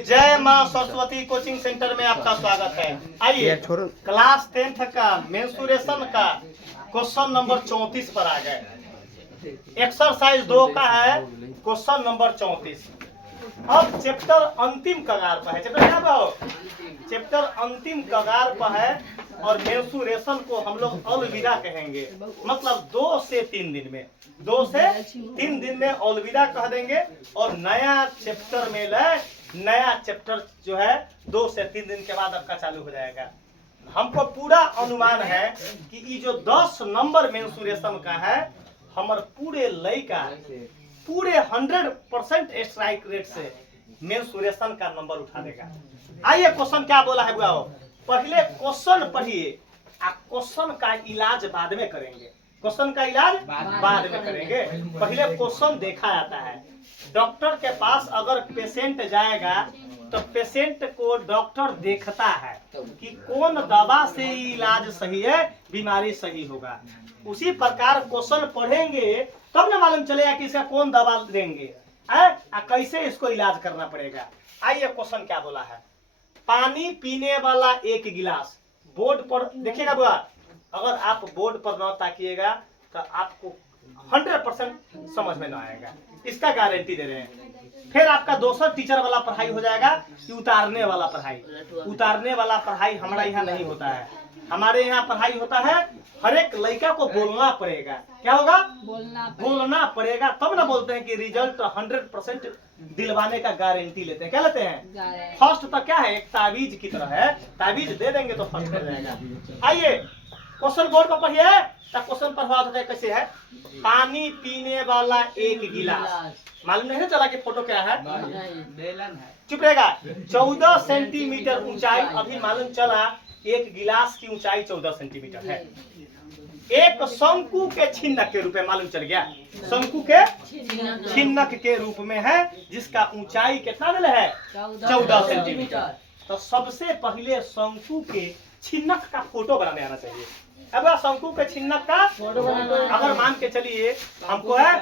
जय मां Saraswati coaching centre में आपका स्वागत है। आइए क्लास 10th का मेंसुरेशन का क्वेश्चन नंबर 34 पर आ गए। एक्सरसाइज 2 का है क्वेश्चन नंबर 34। अब चैप्टर अंतिम कगार पर है। चैप्टर क्या पर हो? चैप्टर अंतिम कगार पर है और मेंसुरेशन को हम लोग अलविदा कहेंगे। मतलब 2 से 3 दिन में 2 से 3 दिन में अलविदा कह देंगे और नया चैप्टर में नया चैप्टर जो है 2 से 3 दिन के बाद आपका चालू हो जाएगा। हमको पूरा अनुमान है कि ये जो 10 नंबर मेंसुरेशन का है हमारे पूरे लड़का पूरे 100% स्ट्राइक रेट से मेंसुरेशन का नंबर उठा देगा। आइए क्वेश्चन क्या बोला है बुआ? पहले क्वेश्चन पढ़िए, क्वेश्चन का इलाज बाद में करेंगे। क्वेश्चन का इलाज बाद में करेंगे। पहले क्वेश्चन देखा जाता है। डॉक्टर के पास अगर पेशेंट जाएगा तो पेशेंट को डॉक्टर देखता है कि कौन दवा से इलाज सही है, बीमारी सही होगा। उसी प्रकार क्वेश्चन पढ़ेंगे तब ना मालूम चलेगा कि इसका कौन दवा देंगे, कैसे इसको इलाज करना पड़ेगा। आइए क्वेश्चन क्या बोला है। पानी पीने वाला 1 गिलास। बोर्ड पर देखिएगा बुआ, अगर आप बोर्ड पर न ताकिएगा तो आपको 100% समझ में न आएगा, इसका गारंटी दे रहे हैं। फिर आपका दोसर टीचर वाला पढ़ाई हो जाएगा कि उतारने वाला पढ़ाई। उतारने वाला पढ़ाई हमारा यहाँ नहीं होता है। हमारे यहाँ पढ़ाई होता है हर एक लड़का को बोलना पड़ेगा। क्या होगा? बोलना पड़ेगा तब ना बोलते हैं कि रिजल्ट 100% दिलवाने का गारंटी लेते हैं। क्या लेते हैं? फर्स्ट तक क्या है, एक ताबीज की तरह है। ताबीज दे देंगे तो फर्स्ट हो जाएगा। आइए क्वेश्चन बोर्ड पर पढ़िए। क्वेश्चन पढ़वा देते हैं कैसे है। पानी पीने वाला 1 गिलास। मालूम नहीं चला कि फोटो क्या है? चुप रहेगा। 14 सेंटीमीटर ऊंचाई। अभी मालूम चला 1 गिलास की ऊंचाई 14 सेंटीमीटर है। एक शंकु के छिन्नक के रूप में मालूम चल गया। शंकु के छिन्नक के रूप में है जिसका ऊंचाई कितना दिल है? 14 सेंटीमीटर। तो सबसे पहले शंकु के छिन्नक का फोटो बनाने आना चाहिए। अब शंकु के छिन्नक का फोटो अगर मान के चलिए हमको है,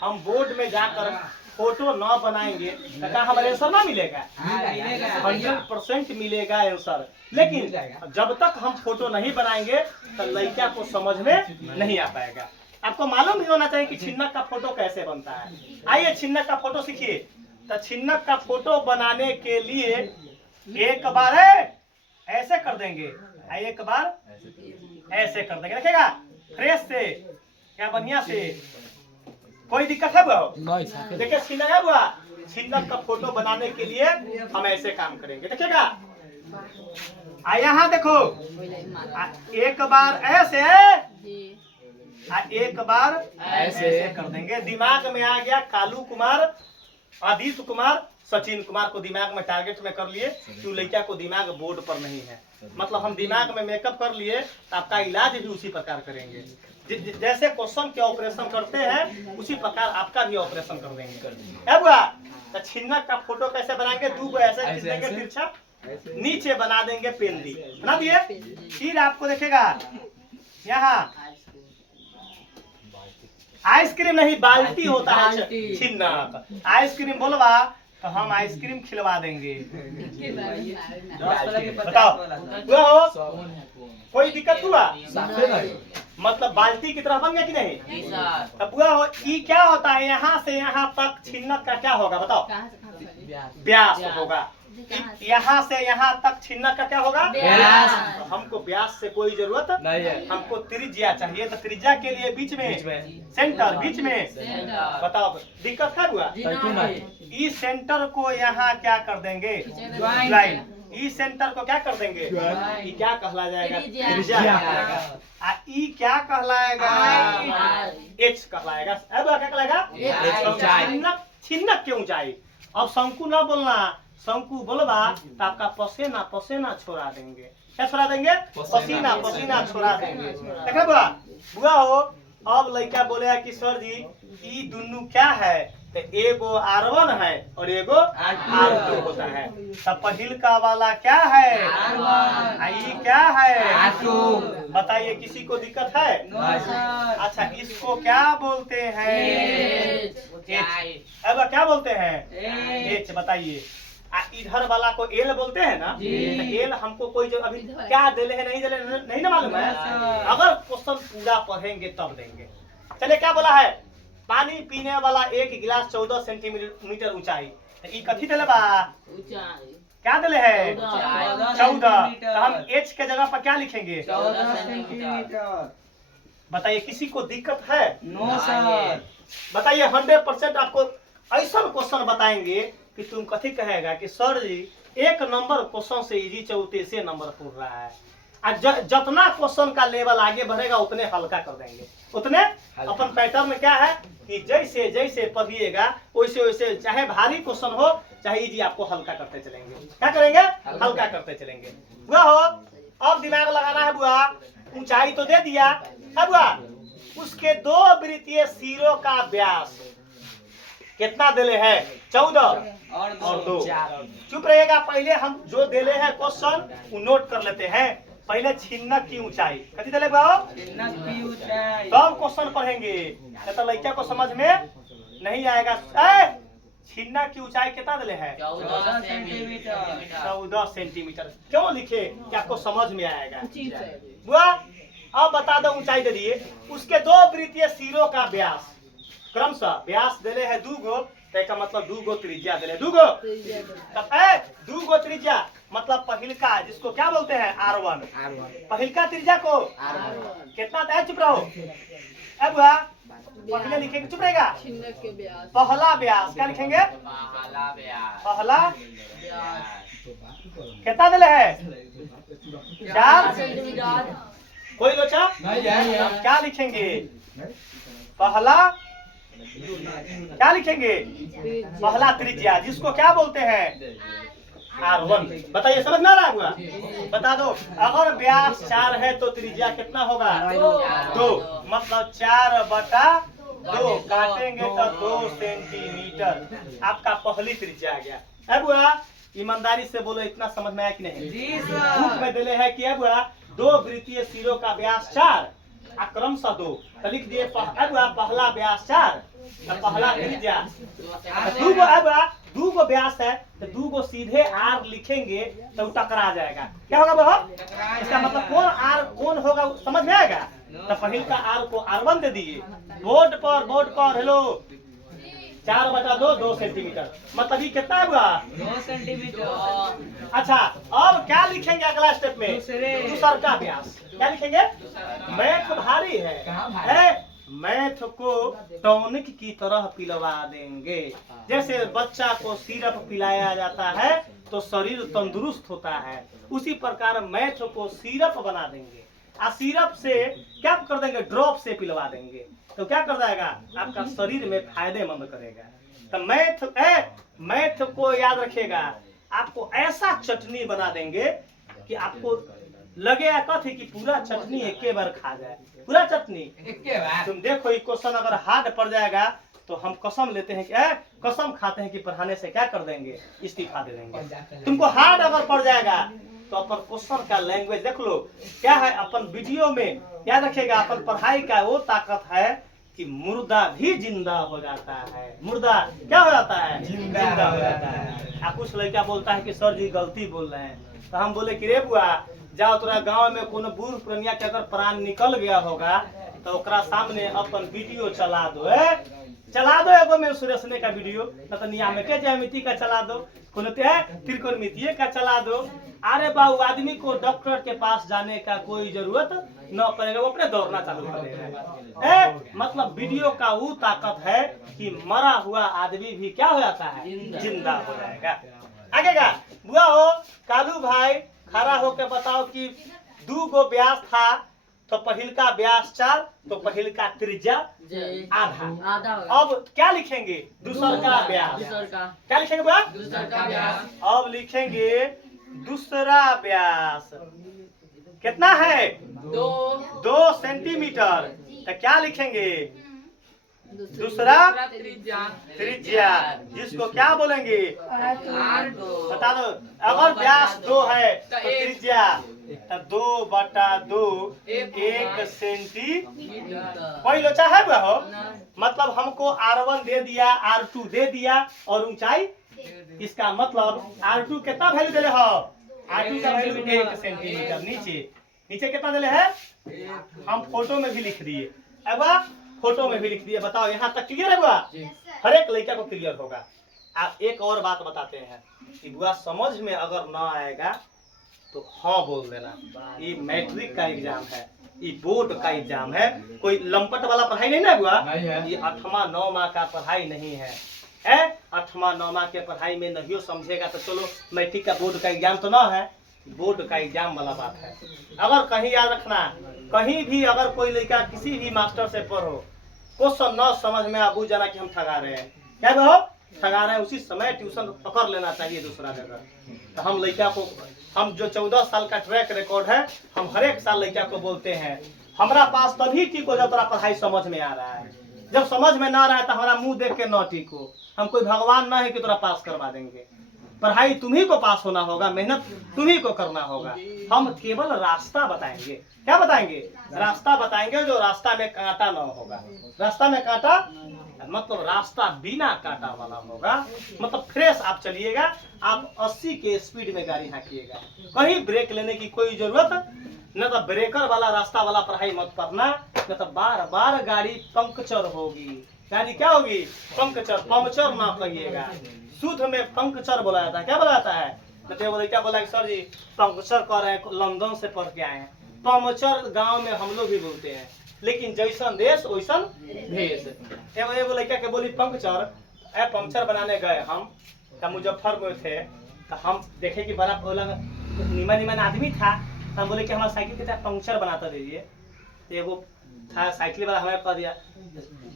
हम बोर्ड में जाकर फोटो न बनाएंगे तो क्या हमारे आंसर ना मिलेगा? 100% मिलेगा आंसर। लेकिन जब तक हम फोटो नहीं बनाएंगे तो लड़का को समझ में नहीं आ पाएगा। आपको मालूम भी होना चाहिए कि छिन्नक का फोटो कैसे बनता है। आइए छिन्नक का फोटो सीखिए। तो छिन्नक का फोटो बनाने के लिए एक बार ऐसे कर देंगे, एक बार ऐसे कर देंगे। देखिएगा फ्रेश से क्या बढ़िया से। कोई दिक्कत है बुआ? देखिए छिन्नक है बुआ। छिन्नक का फोटो बनाने के लिए हम ऐसे काम करेंगे। देखिएगा यहाँ देखो, एक बार ऐसे एक बार ऐसे कर देंगे। दिमाग में आ गया कालू कुमार, आदित्य कुमार, सचिन कुमार को दिमाग में टारगेट में कर लिए कि लड़का को दिमाग बोर्ड पर नहीं है। मतलब हम दिमाग में मेकअप कर लिए तो आपका इलाज भी उसी प्रकार करेंगे। जैसे क्वेश्चन के ऑपरेशन करते हैं उसी प्रकार आपका भी ऑपरेशन कर देंगे। अब तो छिन्नक का फोटो कैसे बनाएंगे? 2 को ऐसे खींच देंगे, तिरछा नीचे बना देंगे, पेंदी बना दिए। फिर आपको देखेगा यहाँ आइसक्रीम नहीं बाल्टी होता है छिन्नक। आइसक्रीम बोलवा तो हम आइसक्रीम खिलवा देंगे। बताओ कोई दिक्कत हुआ? मतलब बाल्टी की तरह बन गया कि नहीं? अब बुआ हो ई क्या होता है? यहाँ से यहाँ तक छिन्नक का क्या होगा बताओ? व्यास होगा। यहाँ से यहाँ तक छिन्नक का क्या होगा? व्यास। तो हमको व्यास से कोई जरूरत नहीं है, हमको त्रिज्या चाहिए। तो त्रिज्या के लिए बीच में सेंटर, बीच में बताओ दिक्कत है बुआ? इस सेंटर को यहाँ क्या कर देंगे? ज्वाइन। इस सेंटर को क्या कर देंगे? ई क्या कहला जाएगा? त्रिज्या कहलाएगा। ई क्या कहलाएगा? एच कहलाएगा। अब क्या कहलाएगा? छिन्नक की ऊंचाई। अब शंकु ना बोलना, शंकु बोलबा तो आपका पसीना पसीना छोड़ा देंगे। क्या छोड़ा देंगे? पसीना पसीना छोड़ा देंगे। देखा बुआ? बुआ हो अब लड़का बोले कि सर जी ई दोनों क्या है? तो एगो R1 है और एगो R2 होता है। तो पहिल का वाला क्या है? R1। क्या है? R2। बताइए किसी को दिक्कत है? अच्छा इसको क्या बोलते हैं? H। अब क्या बोलते हैं? H। बताइए इधर वाला को एल बोलते हैं ना, तो एल हमको कोई जो अभी क्या दिले है नहीं दिले नहीं ना मालूम है। अगर क्वेश्चन पूरा पढ़ेंगे तब देंगे। चलिए क्या बोला है, पानी पीने वाला एक गिलास 14 सेंटीमीटर ऊंचाई, तो ये कथी दिले बा, क्या दिले है 14। तो हम एच के जगह पर क्या लिखेंगे 14 सेंटीमीटर। बताइए किसी को दिक्कत है? No sir. बताइए 100% आपको ऐसा क्वेश्चन बताएंगे कि तुम कथी कहेगा कि सर जी एक नंबर क्वेश्चन से इजी 34 नंबर पूछ रहा है। जितना क्वेश्चन का लेवल आगे बढ़ेगा उतने हल्का कर देंगे, उतने अपन पैटर्न में क्या है कि जैसे जैसे पढ़िएगा वैसे वैसे चाहे भारी क्वेश्चन हो चाहे इजी आपको हल्का करते चलेंगे। क्या करेंगे? हल्का करते चलेंगे। बुआ हो, अब दिमाग लगाना है बुआ। ऊंचाई तो दे दिया है बुआ, उसके 2 वृत्तीय सिरों का व्यास कितना दिले है 14 और 2। चुप रहिएगा, पहले हम जो दिले हैं क्वेश्चन वो नोट कर लेते हैं। पहले छिन्नक की ऊंचाई कथी दिले बाबू, छिन्नक की ऊंचाई। तब क्वेश्चन पढ़ेंगे, नहीं तो लड़का को समझ में नहीं आएगा। छिन्नक की ऊंचाई कितना दिले है 14 सेंटीमीटर। 14 सेंटीमीटर क्यों लिखे कि आपको समझ में आएगा। बुआ अब बता दो ऊंचाई दे दिए, उसके 2 वृत्तीय सिरों का व्यास क्रमशः व्यास दिले है 2 गो, तो का मतलब 2 गो त्रिज्या दिले 2 गो। तब 2 गो त्रिज्या मतलब पहिलका जिसको क्या बोलते हैं R1, पहिलका त्रिज्या को कितना था, चुप रहो। अब बुआ पहले लिखेंगे, चुप रहेगा, पहला व्यास क्या लिखेंगे पहला कितना दिले है 4 सेंटीमीटर। कोई लोचा क्या लिखेंगे पहला, क्या लिखेंगे पहला त्रिज्या जिसको क्या बोलते हैं R1। बताइए समझ में आ रहा हुआ? बता दो अगर व्यास 4 है तो त्रिज्या कितना होगा 2, मतलब 4/2 काटेंगे तो 2 सेंटीमीटर आपका पहली त्रिज्या आ गया। है बुआ ईमानदारी से बोलो, इतना समझ में आया कि नहीं? जी सर। बुक में दिले है कि है बुआ 2 वृत्तीय सिरों का व्यास 4 क्रमशः 2, तो लिख दिए पहला व्यास 4 पहला त्रिज्या 2 गो। अब 2 गो व्यास है तो 2 गो सीधे R लिखेंगे तो टकरा जाएगा। क्या होगा बहन? इसका मतलब कौन R कौन होगा समझ में आएगा। तो पहले का R को R1 दे दिए, बोर्ड पर हेलो 4/2 2 सेंटीमीटर, मतलब ये कितना है बुआ 2 सेंटीमीटर। अच्छा अब क्या लिखेंगे अगला स्टेप में दूसर का व्यास क्या लिखेंगे। मैथ भारी है, मैथ को टॉनिक की तरह पिलवा देंगे। जैसे बच्चा को सिरप पिलाया जाता है तो शरीर तंदुरुस्त होता है, उसी प्रकार मैथ को सिरप बना देंगे। सिरप से क्या कर देंगे, ड्रॉप से पिलवा देंगे तो क्या कर जाएगा आपका शरीर में फायदेमंद करेगा। तो मैथ को याद रखिएगा, आपको ऐसा चटनी बना देंगे कि आपको लगेगा कथी कि पूरा चटनी एक बार खा जाए, पूरा चटनी एक बार। तुम देखो ये क्वेश्चन अगर हार्ड पड़ जाएगा तो हम कसम लेते हैं कि कसम खाते हैं कि पढ़ाने से क्या कर देंगे इस्तीफा दे देंगे। तुमको हार्ड अगर पड़ जाएगा तो अपन क्वेश्चन का लैंग्वेज देख लो क्या है। अपन वीडियो में याद रखिएगा, अपन पढ़ाई का वो ताकत है कि मुर्दा भी जिंदा हो जाता है। मुर्दा क्या हो जाता है, जिंदा हो जाता है। आप कुछ लड़का बोलता है कि सर जी गलती बोल रहे हैं, तो हम बोले कि रे बुआ जाओ तोरा गांव में कोनो बूढ़ पुरनिया के अगर प्राण निकल गया होगा तो ओकरा सामने अपन वीडियो चला दो, चला दो एगो में सुरेशने का वीडियो, न तो नियामके ज्यामिति का चला दो, कोनो त्रिकोणमितीय का चला दो। अरे बाबू आदमी को डॉक्टर के पास जाने का कोई जरूरत न पड़ेगा, वो अपने दौड़ना चालू कर देगा। मतलब वीडियो का वो ताकत है कि मरा हुआ आदमी भी क्या हो जाता है, जिंदा हो जाएगा। आगे का बुआ हो कालू भाई खड़ा होकर बताओ कि 2 गो व्यास था तो पहिल का व्यास 4 तो पहिल का त्रिज्या आधा। अब क्या लिखेंगे दूसर का व्यास, क्या लिखेंगे बुआ दूसर का व्यास। अब लिखेंगे दूसरा व्यास कितना है 2 सेंटीमीटर, तो क्या लिखेंगे दूसरा त्रिज्या जिसको क्या बोलेंगे बता दो। अगर व्यास 2 है तो त्रिज्या 2/2 1 सेंटीमीटर। कोई लोचा है वो, मतलब हमको R1 दे दिया, R2 दे दिया और ऊंचाई इसका मतलब R2 कितना वैल्यू देले हो? R2 का वैल्यू 1 सेंटीमीटर। नीचे नीचे कितना देले है? हम फोटो में भी लिख दिए। अब फोटो में भी लिख दिए। बताओ यहाँ तक क्लियर है बुआ? हर एक लड़का को क्लियर होगा। आप एक और बात बताते हैं कि बुआ समझ में अगर ना आएगा तो हाँ बोल देना। ये मैट्रिक का एग्जाम है, ये बोर्ड का एग्जाम है, कोई लंपट वाला पढ़ाई नहीं ना बुआ। ये 8वां 9वां का पढ़ाई नहीं है। 8वां 9वां के पढ़ाई में नहीं समझेगा तो चलो मैट्रिक का बोर्ड का एग्जाम तो ना है, बोर्ड का एग्जाम वाला बात है। अगर कहीं याद रखना, कहीं भी अगर कोई लड़का किसी भी मास्टर से पढ़ो, क्वेश्चन न समझ में अबू जाना कि हम ठगा रहे हैं, क्या हो ठगा रहे हैं, उसी समय ट्यूशन पकड़ लेना चाहिए दूसरा जगह। तो हम लड़का को, हम जो 14 साल का ट्रैक रिकॉर्ड है, हम हर एक साल लड़का को बोलते हैं हमारा पास तभी ठीक हो जब तोरा पढ़ाई समझ में आ रहा है। जब समझ में ना रहा है तो हमारा मुंह देख के न ठीक हो। हम कोई भगवान ना है कि तोरा पास करवा देंगे। पढ़ाई तुम्ही को पास होना होगा, मेहनत तुम्ही को करना होगा। हम केवल रास्ता बताएंगे। क्या बताएंगे? रास्ता बताएंगे, जो रास्ता में कांटा न होगा। रास्ता में कांटा मतलब रास्ता बिना कांटा वाला होगा, मतलब फ्रेश आप चलिएगा। आप 80 के स्पीड में गाड़ी हाँकिएगा, कहीं ब्रेक लेने की कोई जरूरत न। तो ब्रेकर वाला रास्ता वाला पढ़ाई मत करना, न तो बार बार गाड़ी पंक्चर होगी। गाड़ी क्या होगी? पंक्चर। पंक्चर ना कहिएगा, शुद्ध में पंक्चर बोला जाता है। क्या बोला जाता है? तो बोले क्या बोला कि सर जी पंक्चर कर रहे हैं, लंदन से पढ़ के आए हैं। पंक्चर गांव में हम लोग भी बोलते हैं, लेकिन जैसन देश वैसन भेष। एगो लड़का के बोली पंक्चर, पंक्चर बनाने गए हम, मुजफ्फरपुर में थे। तो हम देखे कि बड़ा निमन निमन आदमी था। हम बोले कि हमारा साइकिल के पंक्चर बनाता दीजिए। तो एगो था साइकिल वाला, हमें कह दिया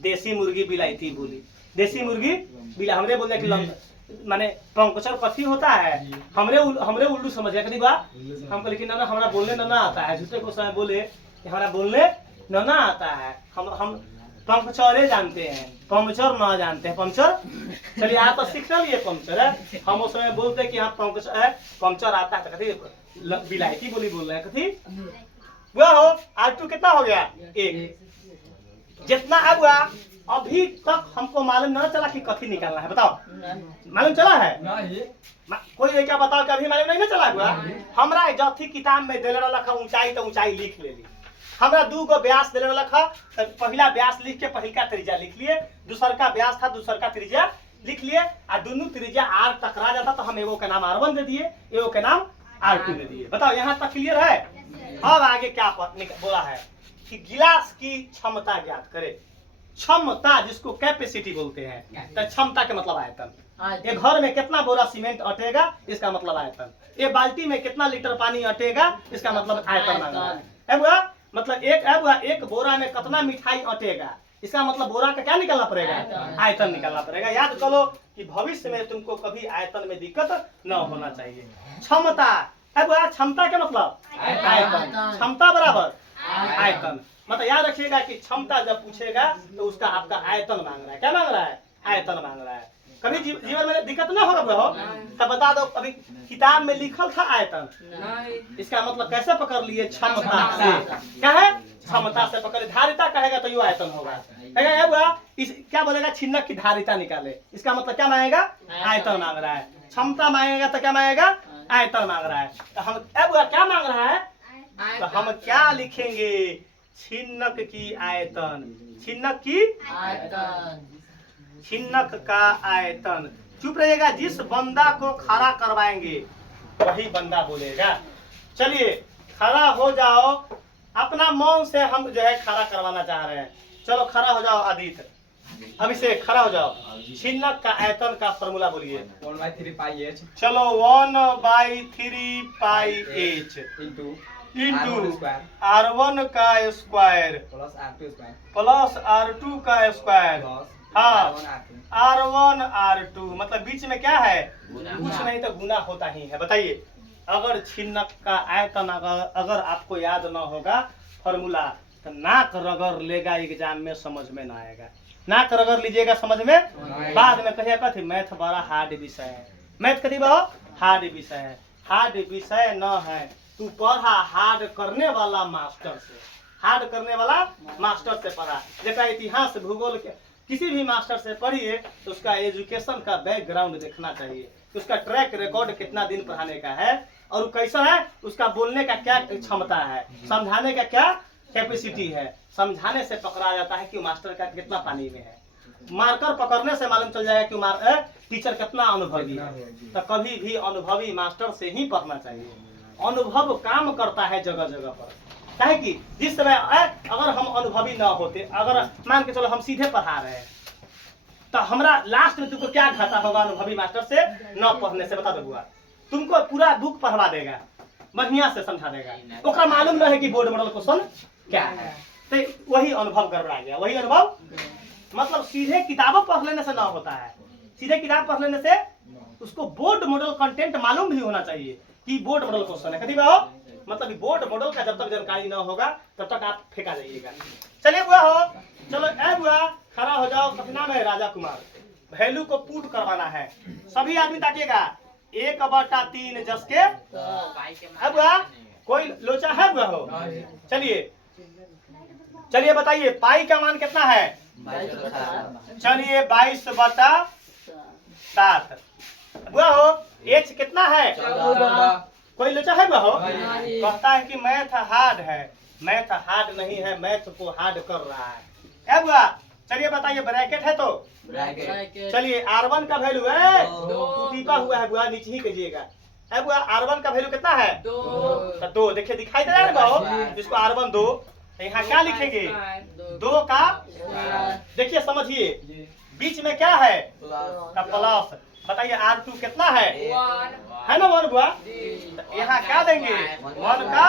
देसी मुर्गी बिलाई थी। बोली देसी मुर्गी बिला, हमरे बोल दिया कि माने पंक्चर कथी होता है। हमरे उल्लू समझ गया। कभी बा हम कहले कि ना हमारा बोलने ना आता है। झूठे को समय बोले कि हमारा बोलने ना आता है, हम पंक्चरे जानते हैं, पंक्चर ना जानते हैं। पंक्चर चलिए आप तो सीख लिए पंक्चर है। हम उस समय बोलते कि हाँ पंक्चर है, पंक्चर आता है। तो कथी बिलायती बोली बोल रहे हैं। कथी वो हो R2 कितना हो गया? 1। जितना अब हुआ अभी तक हमको मालूम न चला कि कथी निकालना है। बताओ मालूम चला है? कोई क्या बताओ कि अभी मालूम नहीं ना चला हुआ? हमरा जथी किताब में दिल रखा ऊंचाई तो ऊंचाई लिख लेली। हमरा 2 गो व्यास दिल रखा, पहला व्यास लिख के पहिल का त्रिज्या लिख लिए, दूसर का व्यास था दूसर का त्रिज्या लिख लिए। और दोनों त्रिज्या R टकरा जाता तो हम एगो के नाम R1 दे दिए, एगो के नाम R2 दे दिए। बताओ यहाँ तक क्लियर है? अब आगे क्या बोला है कि गिलास की क्षमता ज्ञात करे। क्षमता जिसको कैपेसिटी बोलते हैं, तो क्षमता के मतलब आयतन। एक घर में कितना बोरा सीमेंट अटेगा, इसका मतलब आयतन। एक बाल्टी में कितना लीटर पानी अटेगा, इसका मतलब आयतन मांगना है। मतलब एक बोरा में कितना मिठाई अटेगा, इसका मतलब बोरा का क्या निकालना पड़ेगा? आयतन निकालना पड़ेगा। याद करो कि भविष्य में तुमको कभी आयतन में दिक्कत न होना चाहिए। क्षमता, क्षमता के मतलब आयतन। क्षमता बराबर आयतन। मतलब याद रखिएगा कि क्षमता जब पूछेगा तो उसका आपका आयतन मांग रहा है। क्या मांग रहा है? आयतन मांग रहा है। कभी जीवन में दिक्कत ना होगा हो तब बता दो। अभी किताब में लिखल था आयतन, इसका मतलब कैसे पकड़ लिए? क्षमता से। क्या है? क्षमता से पकड़। धारिता कहेगा तो यो आयतन होगा। क्या बोलेगा? छिन्नक की धारिता निकाले, इसका मतलब क्या मांगेगा? आयतन मांग रहा है। क्षमता मांगेगा तो क्या मांगेगा? आयतन मांग रहा है। तो हम क्या मांग रहा है? तो हम क्या लिखेंगे? छिन्नक की आयतन। छिन्नक की आयतन, छिन्नक का आयतन। चुप रहिएगा। जिस बंदा को खड़ा करवाएंगे वही बंदा बोलेगा। चलिए खड़ा हो जाओ, अपना मौन से हम जो है खड़ा करवाना चाह रहे हैं। चलो खड़ा हो जाओ आदित्य, अभिषेक खड़ा हो जाओ। छिन्नक का आयतन का फॉर्मूला बोलिए। 1/3 पाई h। चलो 1/3 पाई h इंटू R1 का स्क्वायर प्लस R2 का स्क्वायर। हाँ R1 R2 मतलब बीच में क्या है? कुछ नहीं तो गुना होता ही है। बताइए अगर छिन्नक का आयतन अगर आपको याद ना होगा फॉर्मूला तो नाक रगड़ लेगा, एग्जाम में समझ में ना आएगा। नाक रगड़ लीजिएगा समझ में, बाद में कहिएगा कथी मैथ बड़ा हार्ड विषय है। मैथ कथी बा? हार्ड विषय है। हार्ड विषय न है, तू पढ़ा हार्ड करने वाला मास्टर से। हार्ड करने वाला मास्टर से पढ़ा। जरा इतिहास भूगोल के किसी भी मास्टर से पढ़िए तो उसका एजुकेशन का बैकग्राउंड देखना चाहिए, उसका ट्रैक रिकॉर्ड कितना दिन पढ़ाने का है और वो कैसा है, उसका बोलने का क्या क्षमता है, समझाने का क्या कैपेसिटी है। समझाने से पकड़ा जाता है कि मास्टर का कितना पानी में है, मार्कर पकड़ने से मालूम चल जाएगा कि टीचर कितना अनुभवी है। तो कभी भी अनुभवी मास्टर से ही पढ़ना चाहिए। अनुभव काम करता है जगह जगह पर। काहे कि जिस समय अगर हम अनुभवी ना होते, अगर मान के चलो हम सीधे पढ़ा रहे हैं तो हमरा लास्ट में तुमको क्या घाटा होगा अनुभवी मास्टर से न पढ़ने से, बता दो बुआ। तुमको पूरा बुक पढ़वा देगा, बढ़िया से समझा देगा, ओकरा मालूम न है कि बोर्ड मॉडल क्वेश्चन क्या है, तो वही अनुभव गड़बड़ा गया। वही अनुभव मतलब सीधे किताबें पढ़ लेने से ना होता है, सीधे किताब पढ़ लेने से उसको बोर्ड मॉडल कंटेंट मालूम भी होना चाहिए कि बोर्ड मॉडल क्वेश्चन है। कभी हो मतलब बोर्ड मॉडल का जब तक जानकारी ना होगा तब तक आप फेंका जाइएगा। चलिए बुआ हो, चलो ए बुआ खड़ा हो जाओ। कथी नाम है? राजा कुमार। वैल्यू को पुट करवाना है। सभी आदमी ताकिएगा 1/3 जस के बुआ। कोई लोचा है बुआ हो? चलिए चलिए बताइए पाई का मान कितना है? चलिए 22/7। बुआ हो एच कितना है? कोई लोचा है बुआ हो? कहता है कि मैथ हार्ड है। मैथ हार्ड नहीं है, मैथ को हार्ड कर रहा है। ए बुआ चलिए बताइए ब्रैकेट है तो चलिए R1 का वैल्यू है टीपा हुआ है बुआ, नीचे ही कीजिएगा। ए बुआ R1 का वैल्यू कितना है? 2। देखिए दिखाई दे रहा है बुआ, जिसको R1 2, यहाँ क्या लिखेंगे? 2 का देखिए समझिए बीच में क्या है? का प्लस। बताइए R2 कितना है? है ना 1 बुआ? यहाँ क्या देंगे? 1 का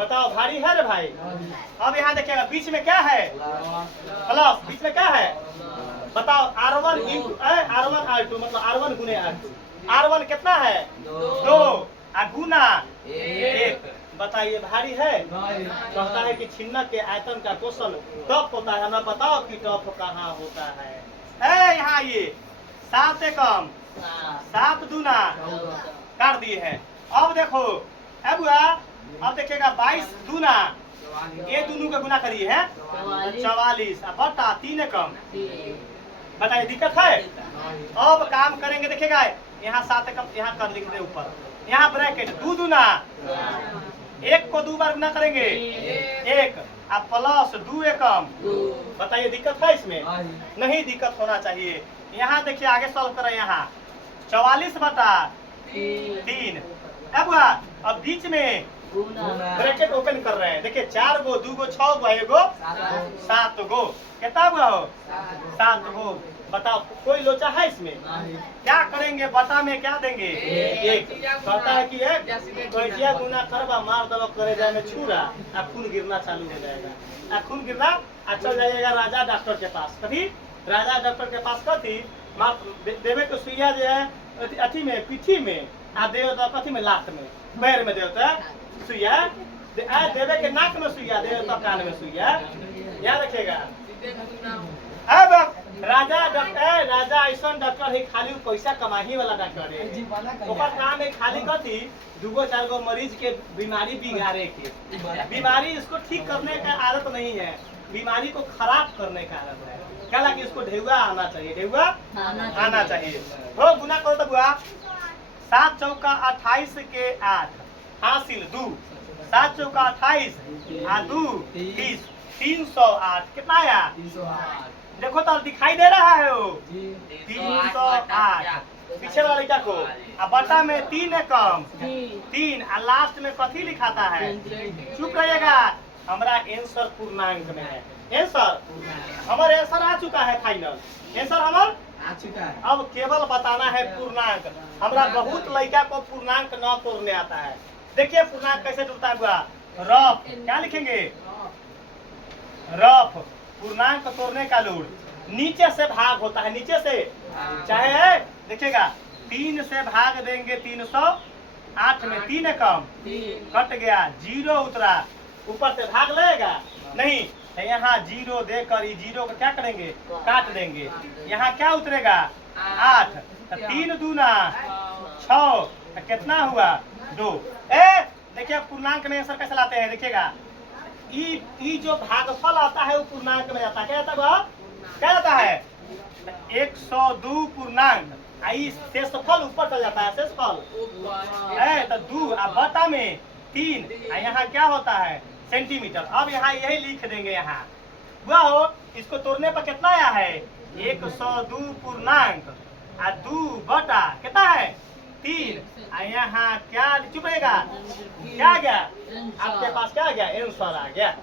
बताओ भारी है रे भाई। अब यहाँ देखिएगा बीच में क्या है? प्लस। बीच में क्या है बताओ? R1 R1 R2 मतलब R1 गुने R2। R1 कितना है? 2 गुना 1। बताइए भारी है? कहता है कि छिन्नक के आयतन का क्वेश्चन टफ होता है, हमें बताओ कि टफ कहाँ होता है। यहाँ ये 7 एकम 7 दूना कर दिए हैं। अब देखो अब बुआ अब देखिएगा 22 दूना, ये दोनों का गुना करिए है 44 बटा 3 एकम। बताइए दिक्कत है? अब काम करेंगे देखिएगा यहाँ 7 एकम यहाँ कर लिख दे ऊपर, यहाँ ब्रैकेट 2 दूना 1 को 2 बार गुना करेंगे 1 प्लस 2 एकम। बताइए दिक्कत है इसमें? नहीं दिक्कत होना चाहिए। यहाँ देखिए आगे सॉल्व करें, यहाँ 44/3। अब अब बीच में ब्रैकेट ओपन कर रहे हैं। देखिए 4 गो 2 गो 6 गो 1 गो 7 गो कितना हुआ हो? 7 गो। बताओ कोई लोचा है इसमें? क्या करेंगे? बता में क्या देंगे? 1। कहता है कि 1 कैजिया गुना करबा मार दबा करे जाए में छुरा आ खून गिरना चालू हो जाएगा। खून गिरना चल जाएगा राजा डॉक्टर के पास। कभी राजा डॉक्टर के पास कथी देवे तो सुइया जो है अथी में पीठी में आ देवता कथी में लात में पैर में देवता सुइया देवे के नाक में सुइया देवता कान में सुइया। याद रखिएगा। अब राजा डॉक्टर राजा ऐसा डॉक्टर है खाली पैसा कमाही वाला डॉक्टर है। ओकर काम है खाली कथी 2 4 गो मरीज के बीमारी बिगाड़े के। बीमारी इसको ठीक करने का आदत नहीं है, बीमारी को खराब करने का आदत है। क्या कि उसको ढेउआ आना चाहिए, ढेउआ आना चाहिए। हो गुना करो तो बुआ 7 चौका 28 के 8 हासिल 2। 7 चौका 28 आ 2 30 308 कितना आया? देखो तो दिखाई दे रहा है वो 308। पीछे वाला लड़का को अब बटा में 3 एकम 3 और लास्ट में कथी लिखाता है? चुप रहिएगा। हमारा आंसर पूर्णांक में है। आंसर हमारा आंसर आ चुका है, फाइनल आंसर हमारा आ चुका है। अब केवल बताना है पूर्णांक। हमारा बहुत लड़का को पूर्णांक न तोड़ने आता है। देखिए पूर्णांक कैसे टूटता है बुआ? रफ क्या लिखेंगे? रफ पूर्णांक तोड़ने का लूर नीचे से भाग होता है, नीचे से चाहे देखिएगा 3 से भाग देंगे 308 में 3 एकम कट गया 0 उतरा, ऊपर से भाग लेगा नहीं तो यहाँ 0 देकर 0 को क्या करेंगे? काट देंगे। यहाँ क्या उतरेगा? 8 3 दूना 6 कितना हुआ? 2। देखिए पूर्णांक में आंसर कैसे लाते हैं? देखिएगा ई जो भागफल आता है वो पूर्णांक में आता है। क्या आता है? क्या जाता है 102 पूर्णांक आई शेषफल ऊपर चल जाता है शेषफल है तो 2 अब बटा में 3 यहाँ क्या होता है सेंटीमीटर। अब यहाँ यही लिख देंगे यहाँ हुआ हो। इसको तोड़ने पर कितना आया है 102 पूर्णांक 2 बटा कितना है 3 यहाँ क्या चुप रहेगा क्या आ गया आपके पास क्या आ गया आंसर आ गया।